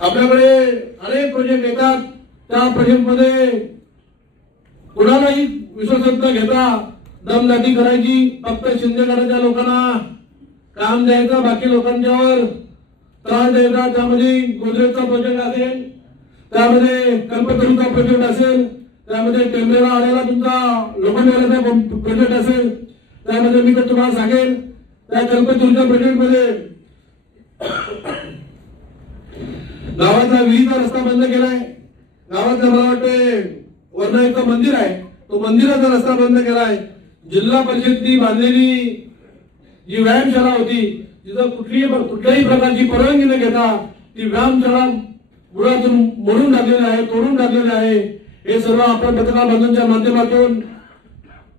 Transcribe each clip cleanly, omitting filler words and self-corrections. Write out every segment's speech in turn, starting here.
आपल्याकडे अनेक प्रोजेक्ट येतात, त्या प्रोजेक्ट मध्ये कुणालाही विश्वासात न घेता दमदाटी करायची, फक्त शिंदे गटाच्या लोकांना काम द्यायचं, बाकी लोकांच्यावर त्रास द्यायचा। त्यामध्ये गोदरेजचा प्रोजेक्ट असेल, त्यामध्ये कल्पतरूचा प्रोजेक्ट असेल, त्यामध्ये टेंबरेला आलेला तुमचा लोखंडवाल्याचा प्रोजेक्ट असेल, त्यामध्ये मी तर तुम्हाला सांगेन त्या कल्पतरूच्या प्रोजेक्ट मध्ये गावाचा विहिरीचा रस्ता बंद केलाय। गावातलं मला वाटते वरना एक मंदिर आहे, तो मंदिराचा रस्ता बंद केलाय। जिल्हा परिषदनी बांधलेली जी व्यायामशाळा होती, जिथं कुठल्याही प्रकारची परवानगी न घेता ती व्यायामशाळा मुळातून मोडून टाकलेली आहे, तोडून टाकलेली आहे। हे सर्व आपण पत्रकार बंधूंच्या माध्यमातून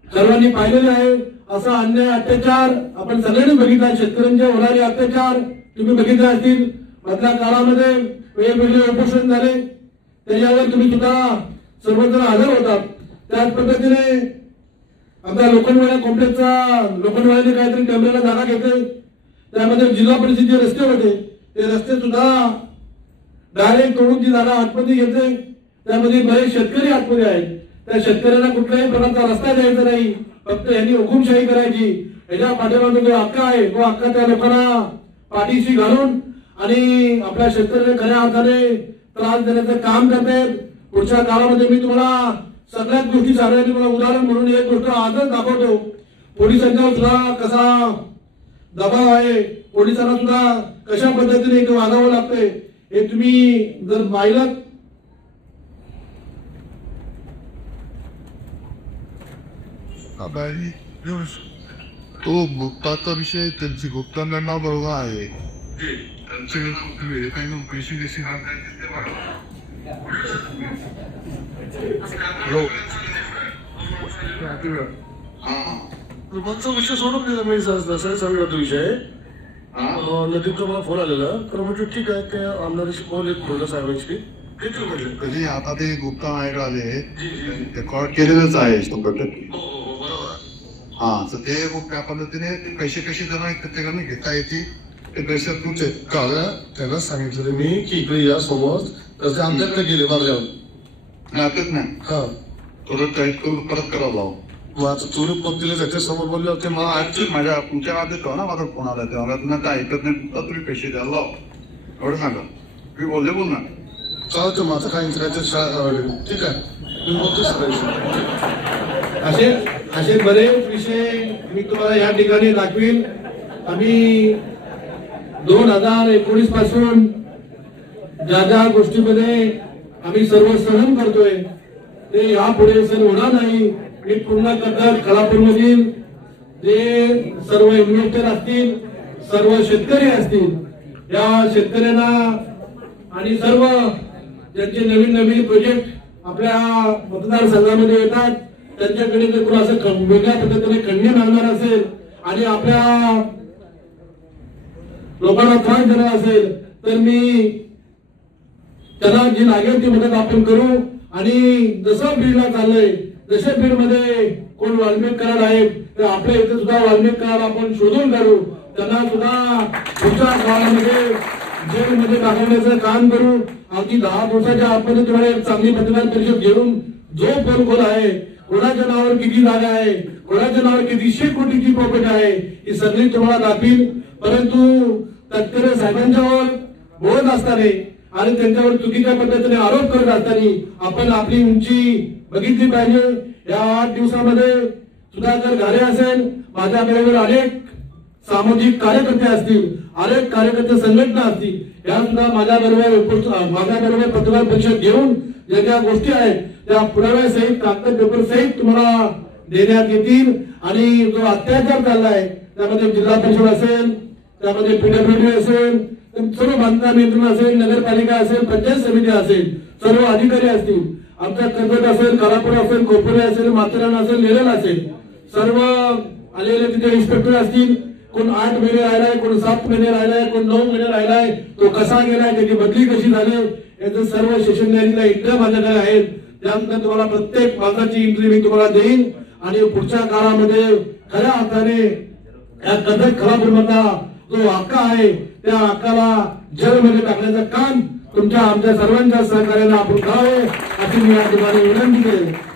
सर्वांनी पाहिलेले आहे। असा अन्याय अत्याचार आपण सगळ्यांनी बघितला, शेतकऱ्यांच्या होणारे अत्याचार तुम्ही बघितले असतील। मधल्या काळामध्ये वेगवेगळे उपोषण झाले, त्याच्यावर तुम्ही सुद्धा सर्वजण हजर होतात। त्याच पद्धतीने आमच्या लोखंडवाला कॉम्प्लेक्सचा लोखंडवाल्याने काहीतरी टेंबरेला जागा घेतली, त्यामध्ये जिल्हा परिषदेचे रस्ते होते, ते रस्ते सुद्धा डायरेक्ट तोडून ती जागा आतमध्ये घेतले। त्यामध्ये बरेच शेतकरी आतमध्ये आहेत, त्या शेतकऱ्यांना कुठल्याही प्रकारचा रस्ता द्यायचा नाही, फक्त यांनी हुकुमशाही करायची। याच्या पाठीमागे जो हक्क आहे, तो हक्क त्या लोकांना पाठीशी घालून आणि आपल्या शेतकऱ्यांना खऱ्या अर्थाने त्रास देण्याचं काम करतात। पुढच्या काळामध्ये मी तुम्हाला सगळ्याच गोष्टी सांगण्याची मला उदाहरण म्हणून एक गोष्ट आजच दाखवतो। पोलिसांच्यावर सुद्धा कसा दबाव आहे, पोलिसांना सुद्धा कशा पद्धतीने वागावं लागतंय हे तुम्ही जर पाहिलं। तो गुप्ताचा विषय त्यांची गुप्तांना नाव बरोबर आहे, काही नोकरीशी कशी विषय सोडून दिला मी सांगतो विषय। नदीमचा मला फोन आलेला, तर म्हणजे ठीक आहे ते आमदाराशी फोन येत थोडं साहेबांशी कधी आता ते गुप्ता नायक आले रेकॉर्ड केलेलंच आहे हा, तर ते त्या पद्धतीने पैसे कसे जमा प्रत्येकाने घेता येते ते पैसे तुमचे त्याला सांगितलं मी की इकडे या समोर, तर आमच्याकडे गेले मार्गावर नाटक नाही हा परत परत करावं लावू। चोरी पद्धतीने त्याच्या समोर बोलले होते, मला माझ्या तुमच्या आधी ना माझा फोन आला तेव्हा तुम्ही ऐकत नाही, तुम्ही पैसे द्यायला लाव एवढं सांगा। मी बोलले बोल ना चालतं, माझं काय ठीक आहे मी बोलतो सगळ्यांशी। असे बरेच विषय मी तुम्हाला या ठिकाणी दाखवीन। आम्ही 2019 पासून ज्या ज्या गोष्टीमध्ये आम्ही सर्व सहन करतोय ते यापुढे सहन होणार नाही। मी पुन्हा खालापूरमधील जे सर्व इन्व्हेस्टर असतील, सर्व शेतकरी असतील, या शेतकऱ्यांना आणि सर्व ज्यांचे नवीन नवीन प्रोजेक्ट आपल्या मतदारसंघामध्ये येतात त्यांच्याकडे जर कोण असं वेगळ्या पद्धतीने खंडणी मागणार असेल आणि आपल्या लोकांना त्रास देणार असेल तर मी त्यांना जी लागेल ती मदत आपण करू। आणि जसं बीडला चाललंय, जसे बीड मध्ये कोण वाल्मिक कराड आहेत तर आपल्या इथे सुद्धा वाल्मिक कराड आपण शोधून काढू, त्यांना सुद्धा पुढच्या काळामध्ये जेलमध्ये टाकण्याचं काम करू। अगदी 10 दिवसाच्या आतमध्ये तुम्हाला एक चांगली पत्रकार परिषद घेऊन जो पोलखोल आहे, कोणाच्या नावावर किती जागा आहे, कोणाच्या नावावर किती 100 कोटीची प्रॉपर्टी आहे, ही सगळी तुम्हाला दाखवीन। परंतु तत्कालीन साहेबांच्यावर बोलत असताना आणि त्यांच्यावर चुकीच्या पद्धतीने आरोप करत असताना आपण आपली उंची बघितली पाहिजे। या 8 दिवसामध्ये सुधाकर घारे असेल, माझ्या बरोबर अनेक सामाजिक कार्यकर्ते असतील, अनेक कार्यकर्ते संघटना असतील, या सुद्धा माझ्या बरोबर पत्रकार परिषद घेऊन ज्या ज्या गोष्टी आहेत त्या पुराव्यासहित कागद पेपर सहित तुम्हाला देण्यात येतील। आणि जो अत्याचार चाललाय त्यामध्ये जिल्हा परिषद असेल, त्यामध्ये पीडब्ल्यूडी असेल, सर्व बांधकाम यंत्रणा असेल, नगरपालिका असेल, पंचायत समिती असेल, सर्व अधिकारी असतील, आमच्या कर्जत असेल, खालापूर असेल, कोपरे असेल, माथेरान असेल, नेरळ असेल, सर्व आलेले तिथे इन्स्पेक्टर असतील। कोण 8 महिने राहिलाय, कोण 7 महिने राहिलाय, कोण 9 महिने राहिलाय, तो कसा गेलाय, त्याची बदली कशी झाली, याचं सर्व सेशन न्यायालयाला इंटर माझ्याकडे आहेत। त्यानंतर तुम्हाला प्रत्येक भागाची एंट्री मी तुम्हाला देईन आणि पुढच्या काळामध्ये खऱ्या अर्थाने या कर्जत खालापूर मधला जो हक्क आहे त्या हक्काला जेलमध्ये टाकण्याचं काम तुमच्या आमच्या सर्वांच्या सहकार्यानं आपण करावे अशी मी या ठिकाणी विनंती केली.